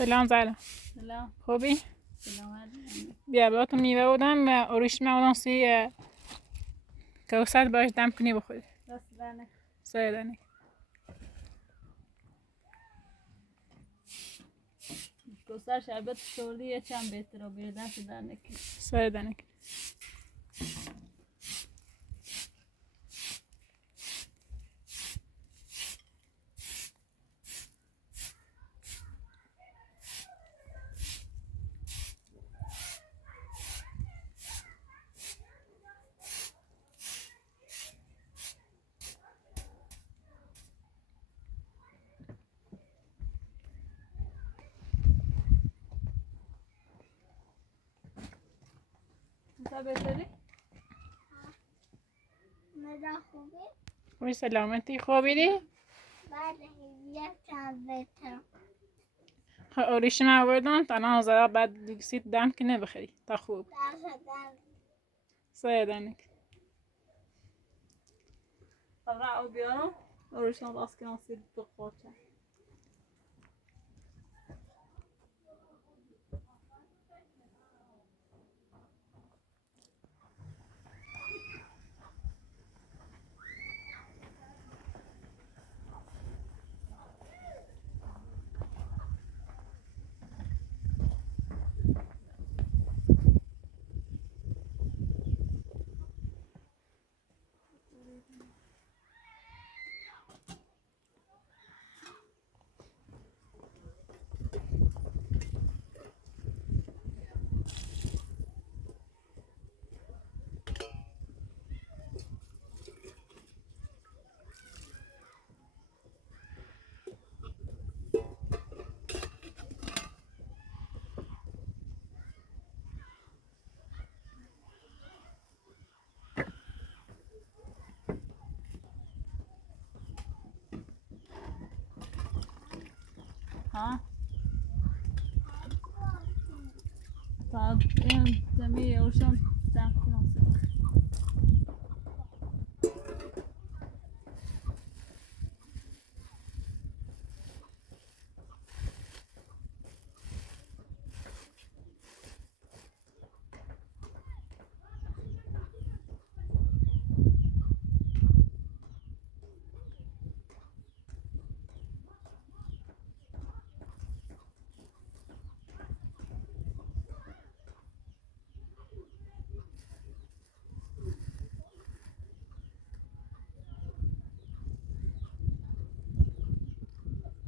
سلام زهرا. سلام. خوبی؟ سلام. بیا براتون میوه بودم و اروشی بودم سی کوسر باش دم کنی بخوری. دست دانه. سایدانی. کوسر شربت شوردی یه چند بهتره و بیردن دست کی. سایدانی. مثلا بهتری؟ مدام خوبی؟ خوبی سلامتی خوبی دی؟ بله یه چند بهترم. اروشی بودم تنها زدم بعد دیگسیت دم کنی بخوری تا خوب. سایدانی. طبعا او بیارم. اروشان باز کنم سیر بخورچه. ها؟ تا این زمین اروشان دم کنم سیر.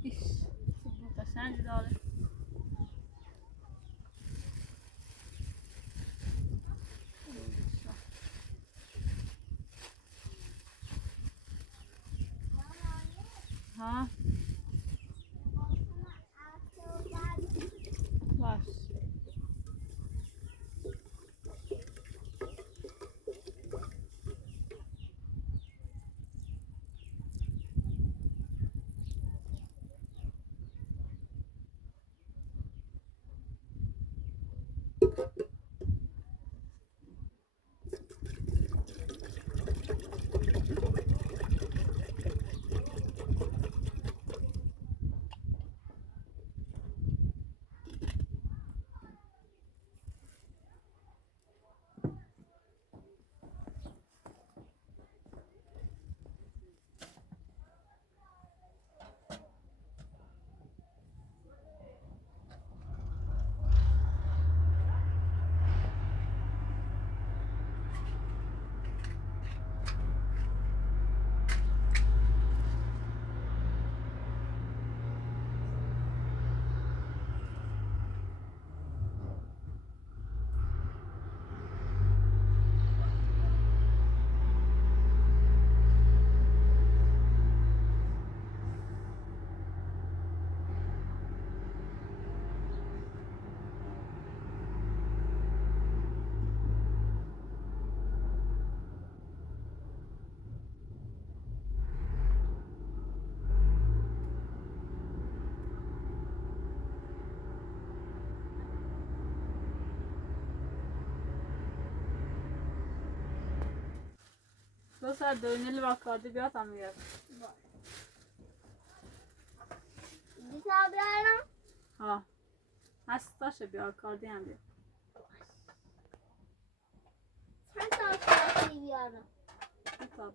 ایش سبب قشنگی داره. ها؟ باش. دو ساعت دونیل با کاردی بیاد هم بیاد. بیسا بیارم؟ ها. باشه بیا کاردی هم بیا. چند تا کافی بیارم؟ کتاب.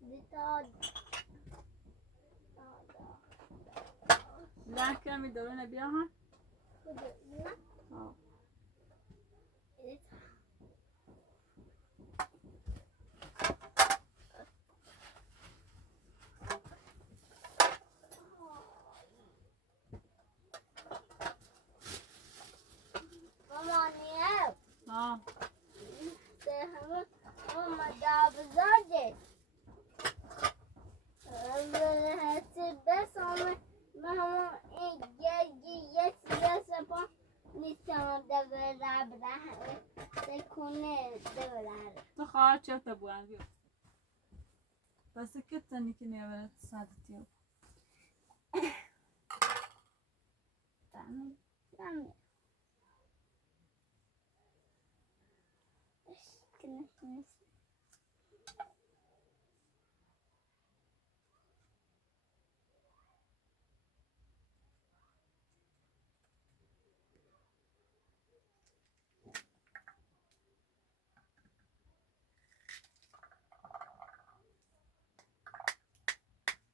بیتا لحن کمی درونه بیا ها. نه آه. مامانیه آه. ده همه ماما دابزاده هستی بس ماما این یه سپا نیستم دوره بره سکونه دوره تو خواهر چه تا بوان بیا. بس کتنی که نیاورد ساعتی. Tamam. Aşkına.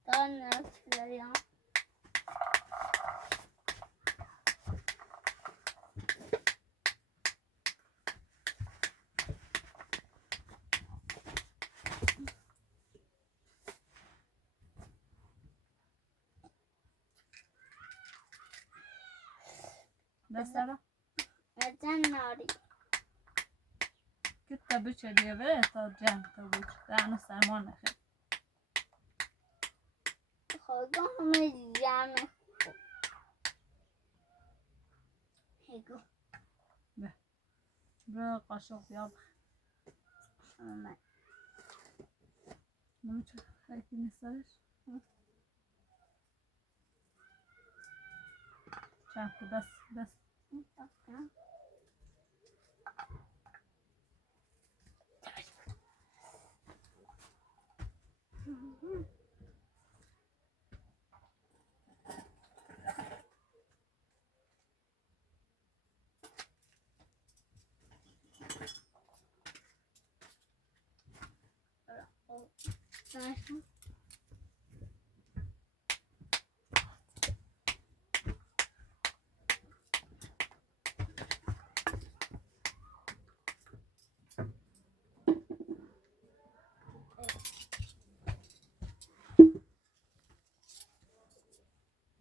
Daha ne ya? دستارا Neden nari? کتا بچه دیوه تا جمع تا بچه دهنو سرمان نخیر. خدا همه جمع هگو برو قاشق بیاب. همه نمیشه خیلی نیستش. چند تا دست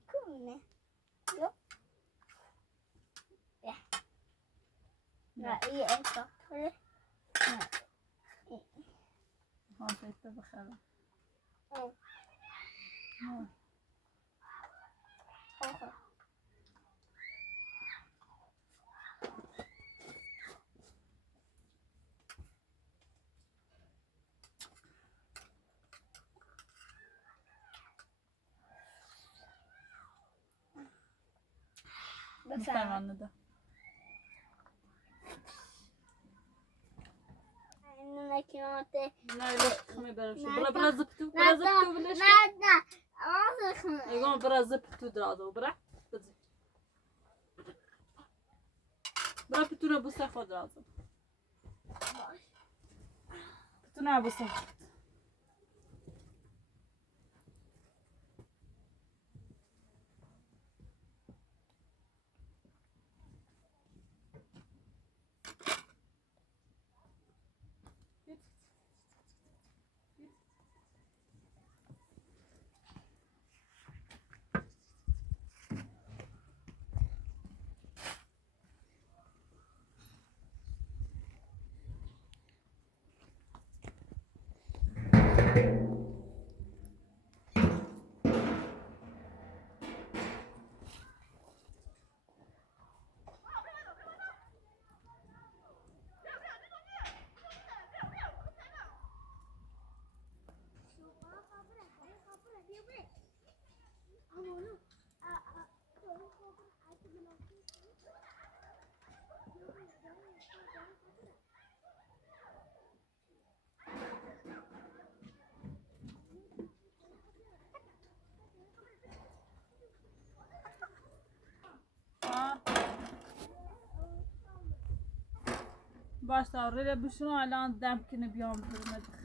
Kumne. Yok. Ya. Ya iyi eto. ها بیت بخرم. بفرمایید. ده. نکناته. نه خمی برش. برا نه زبطو نه بلش. نه آخه ایگان برا زبطو درازو برا. برا پتونا بوسه خود درازو. پتونا بوسه. باشا ريلا بشنو الان دمكن بيوم برمدخ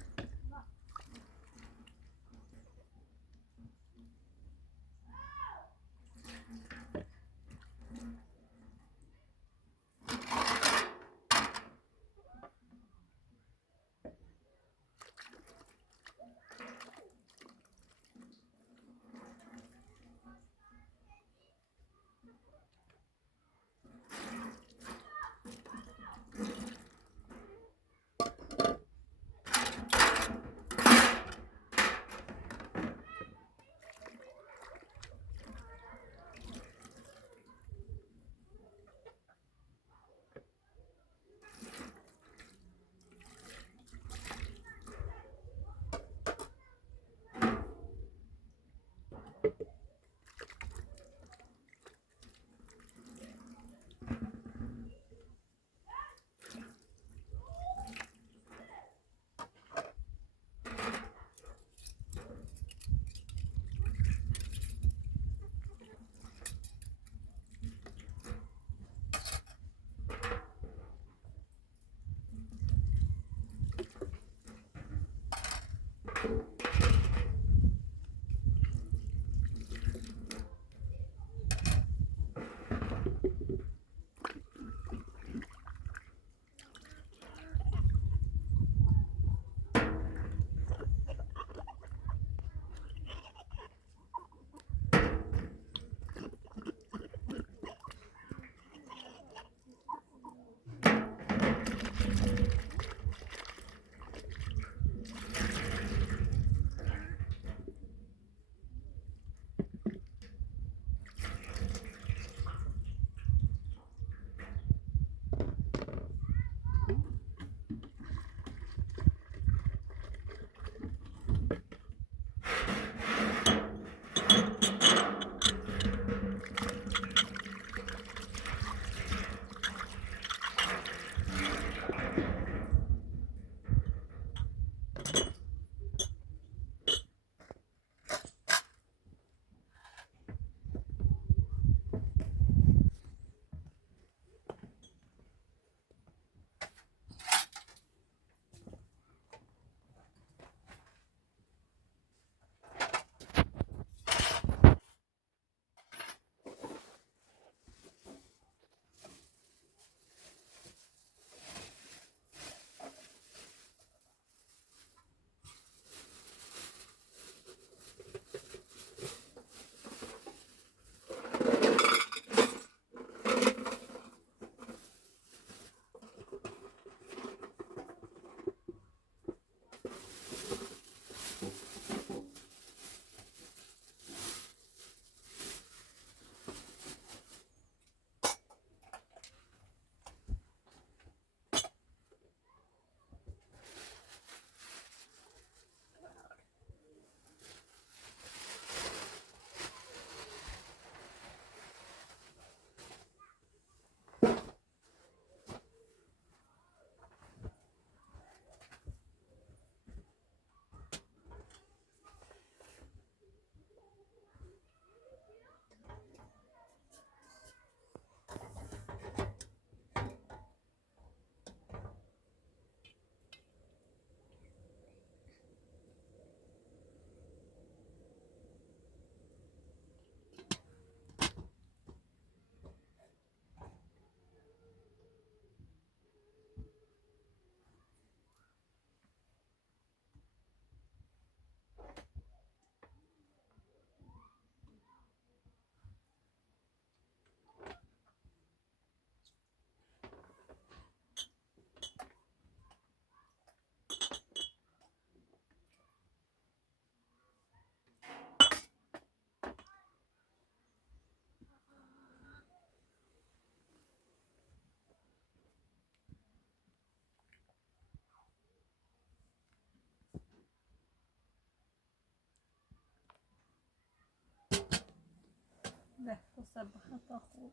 ده وصبح طاخو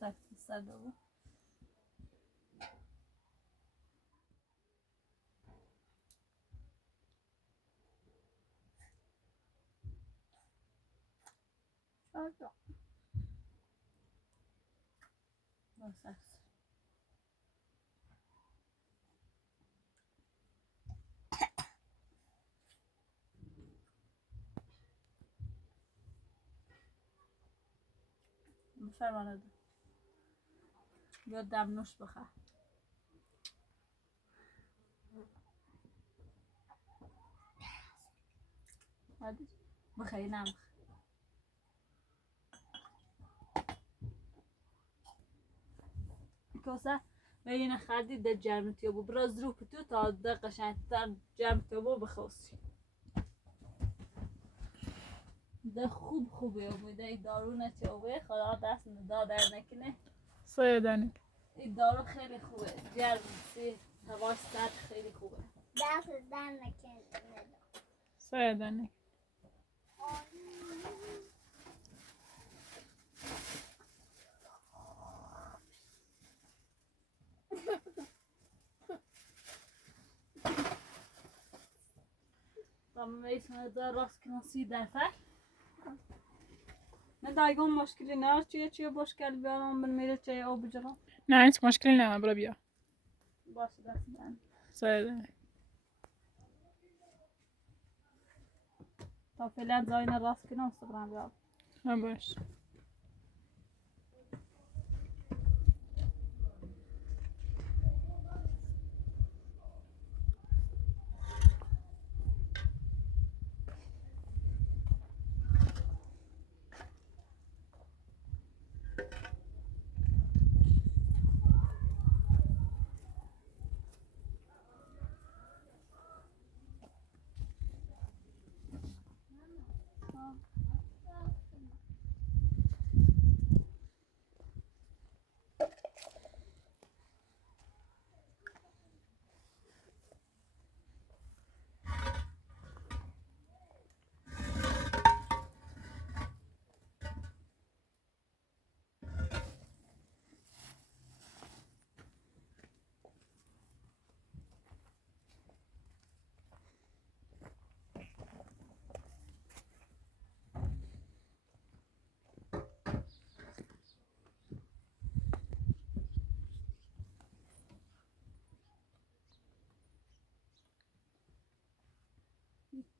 ساكت الصدو شاطر بس فرمانه ده بیا دم نوش بخواه هادی بخواه نم کاسه و این خردی در جمعیتی بو براز رو پتو تا در قشنگتر جمعیتی بو بخواستی ده خوبه امیده ای دارو نچه خدا دست در نکنه سایدنی این دارو خیلی خوبه جرمسی هواش سرد خیلی خوبه دست در نکنه سایدنی Tamam Veysel da rast kinasi defer. Ne daygon مشکلی نه چیه مشکل بیارم من میره چه او بجرم نه هیچ مشکلی نه برو بیا باشه دست من سایدنی تا فعلا زاین راست کنم صبرم بیارم ها باش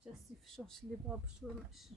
جسی فشوشلی باب شورمش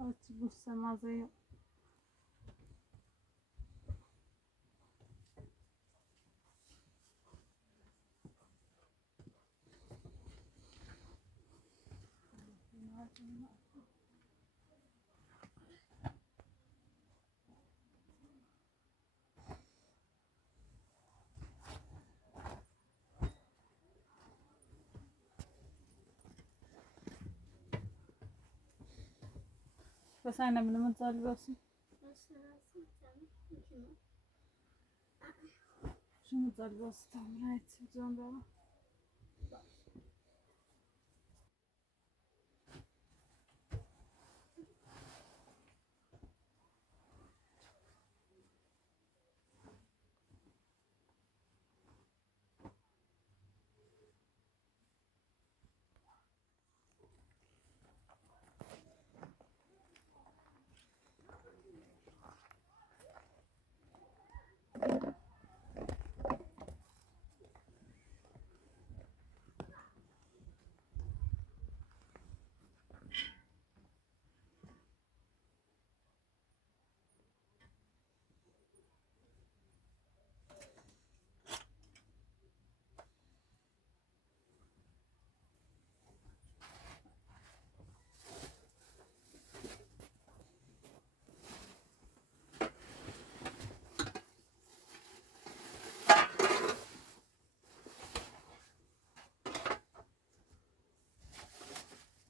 Açı bu semazayı. بس أنا من المنزل بس شو متزل بس تعمل هاي التلفزيون بابا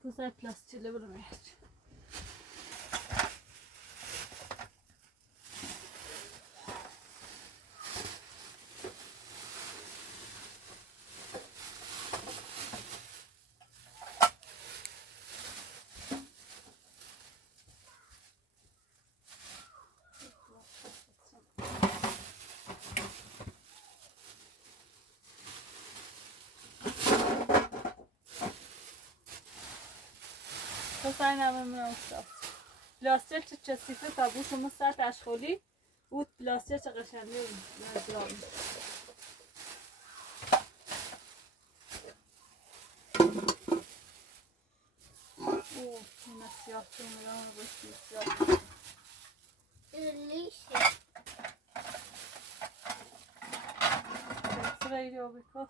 بس هاي بلاستيك اللي برمي فصلنا من المنصف پلاستیک چسیفه تابوش مستعد اشغالی بود پلاستیک قشنگی نزدیک اوه این سیاه کاملا باشی سیاه Delicious. سرایی رو بکس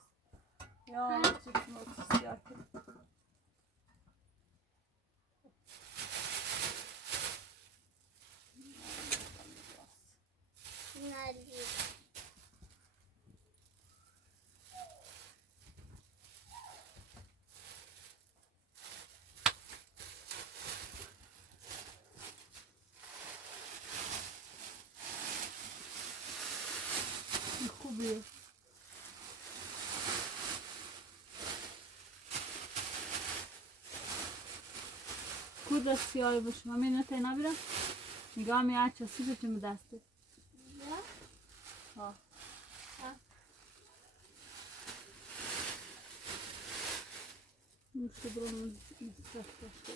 یا چیز موت سیاه Налив. خوبیه کود سیاهی باشه من اینو تا نبیرم نگاه میاد چسی بچه دسته Ja. ها Muszę bronić strasznie.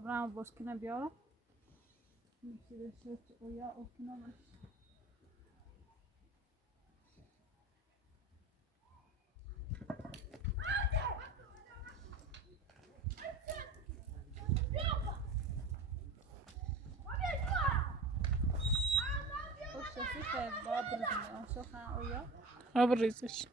طبعا بوشكنا بيارا نشيل الشوك ويا وكنا ماشي أبرزش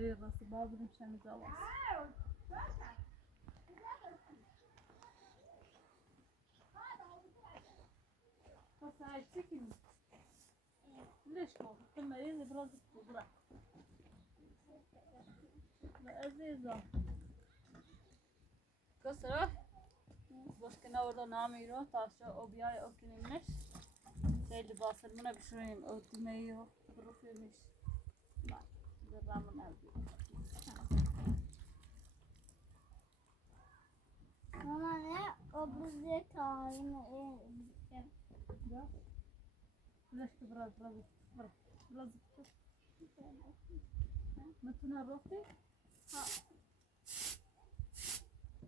Nereye bası babırım şemiz avaz. Kasaya çekin. Leş oldu. Temeli biraz bırak. Azizim. Kasara. Başka orada namiro taşa o bir ay okunmuş. Şey libaslarımına bir şurayım ötmeyi profilmiş. Bak, zırramın aldı. Mama ne? O bize tarihini Да. Лешки biraz. Mutuna rofti? Ha.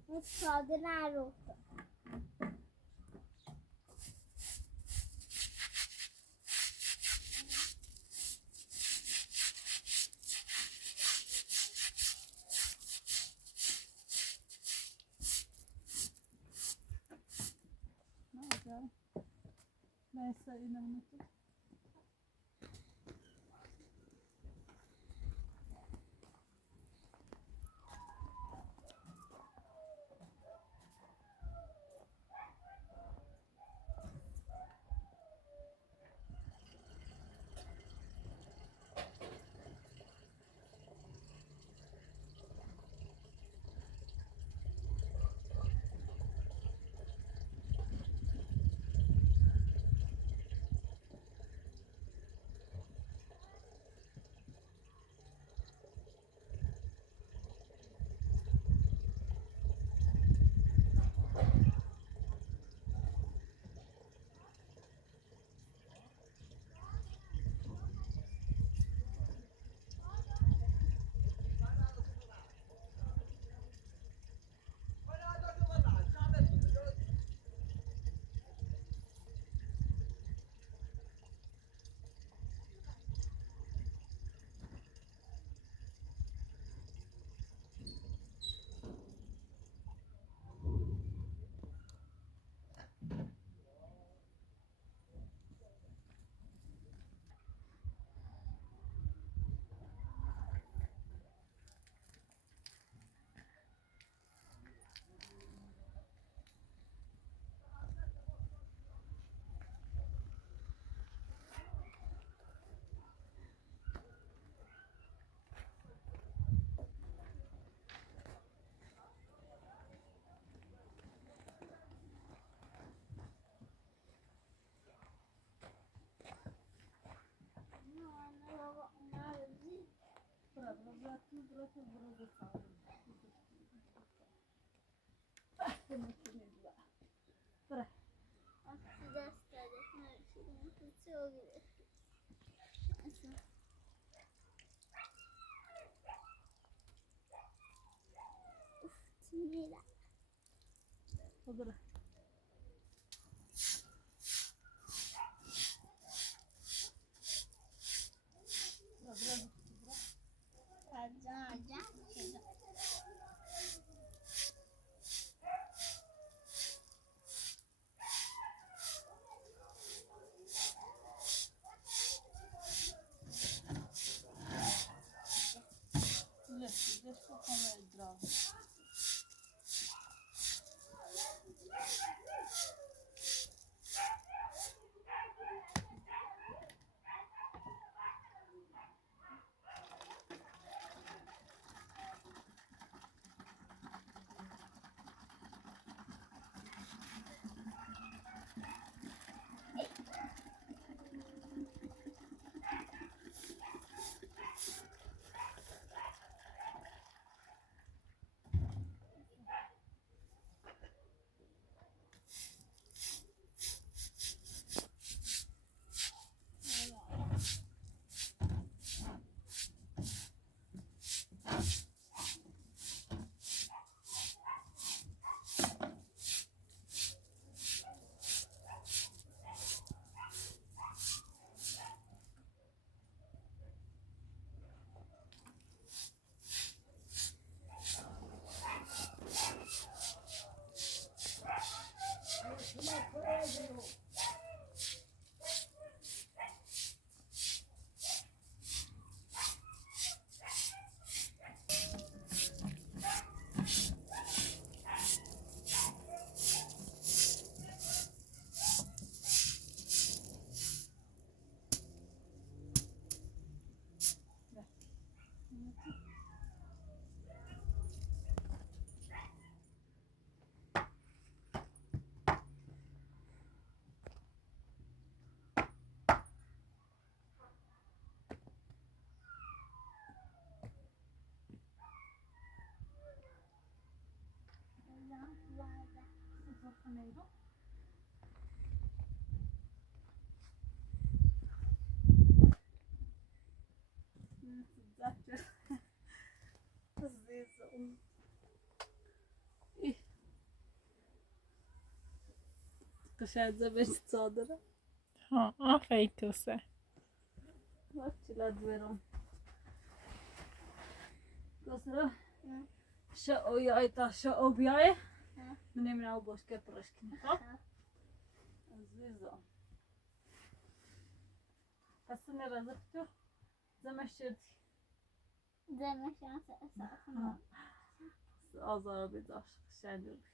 Mutfağda nerede oldu? Ne olacak? Neyse inanmışım. Hazır. Let's go home and draw. Janeiro. Zaten hızlıyız. Dışarıda beş çadırı. ها آفرین کوسه Bak çiladıverim. Kızım. Şu o yayta şu o bir ay. Benim ne boş keproşkin. Hızlıyız. Aslında razı tutuyor. Zameşirdi. Deme şansı esasında. Azar bir daş. Şendir.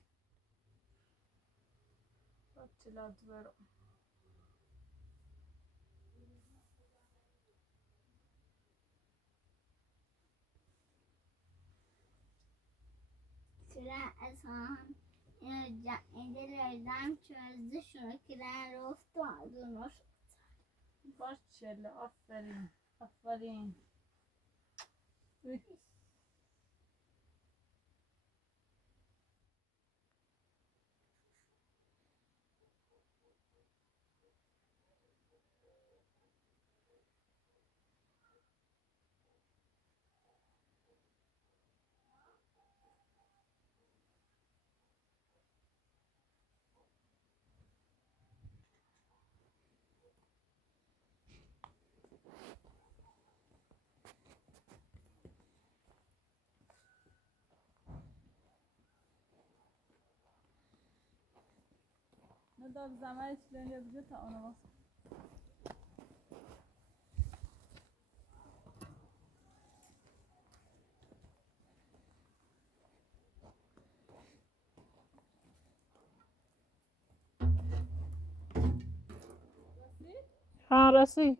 Bak çiladıverim. Kiren esan indilerden çözdü şunu kiren rostu aldınız. Bahçeli. Aferin. Aferin. Üç. Ne da zaman işleniyor bize ta ona bas. ها رسی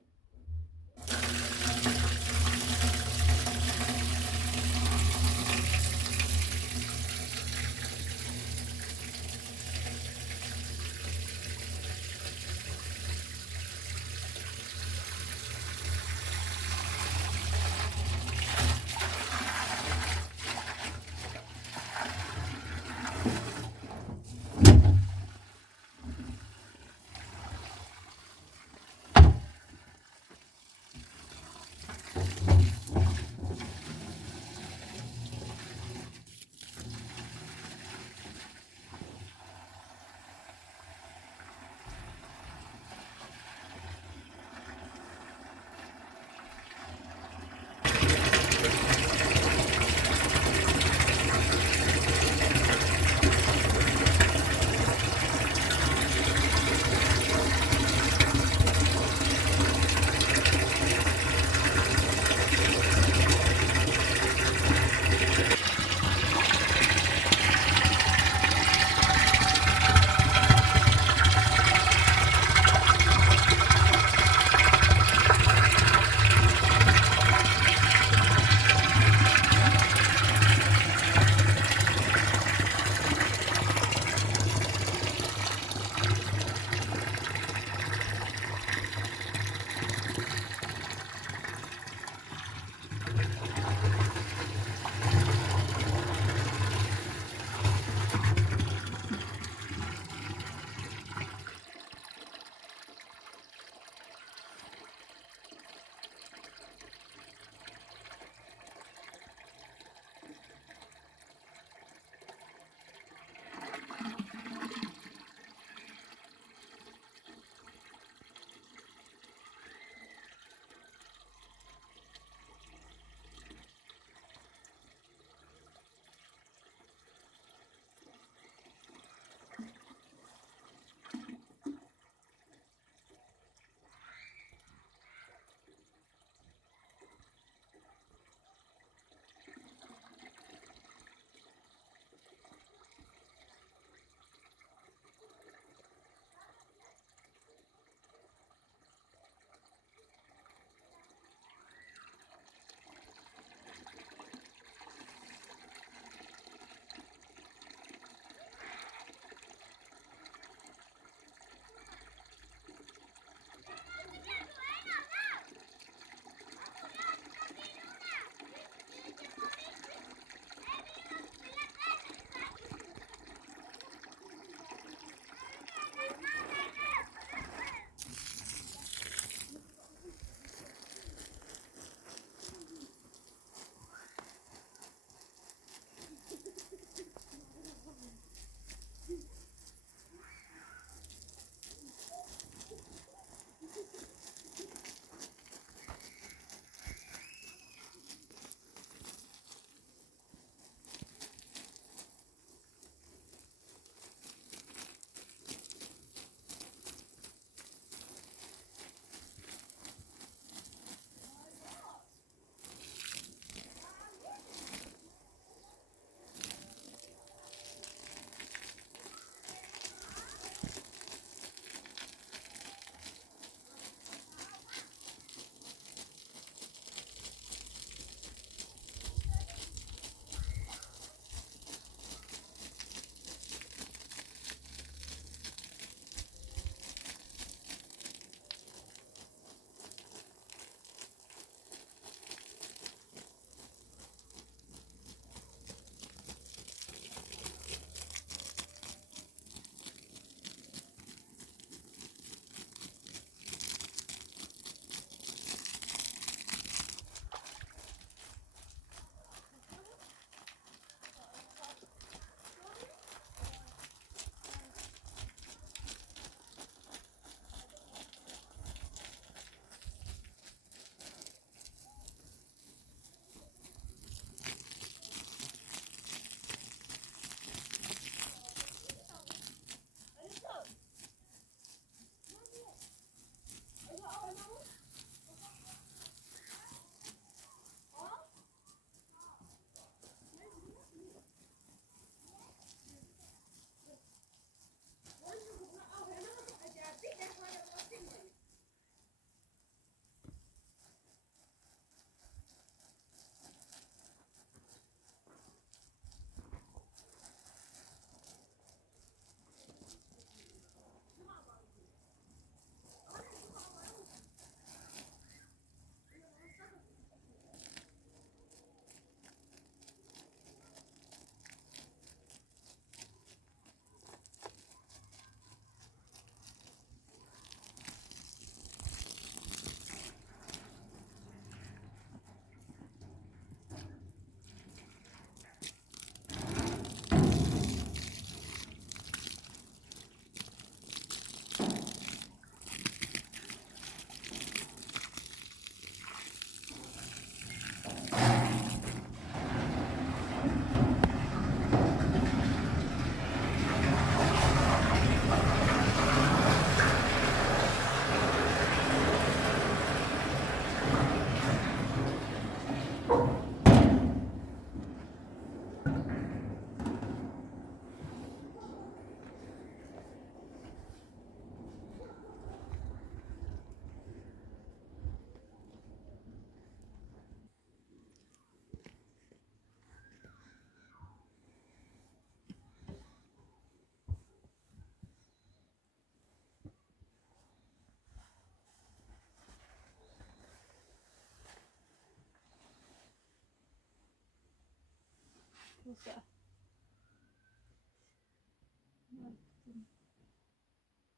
بشه.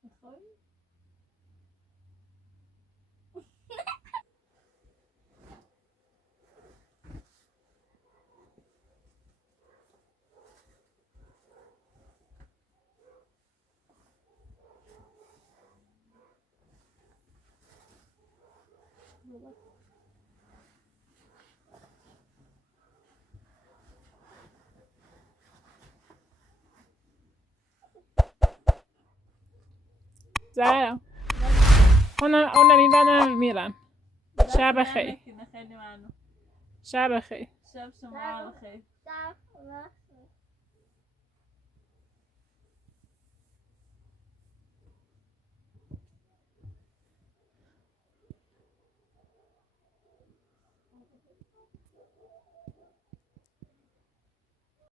میخوایی؟ زهرا اونا میبندم میرم. شب خیر. خیلی ممنون. شب خیر. شب شما خیر. شب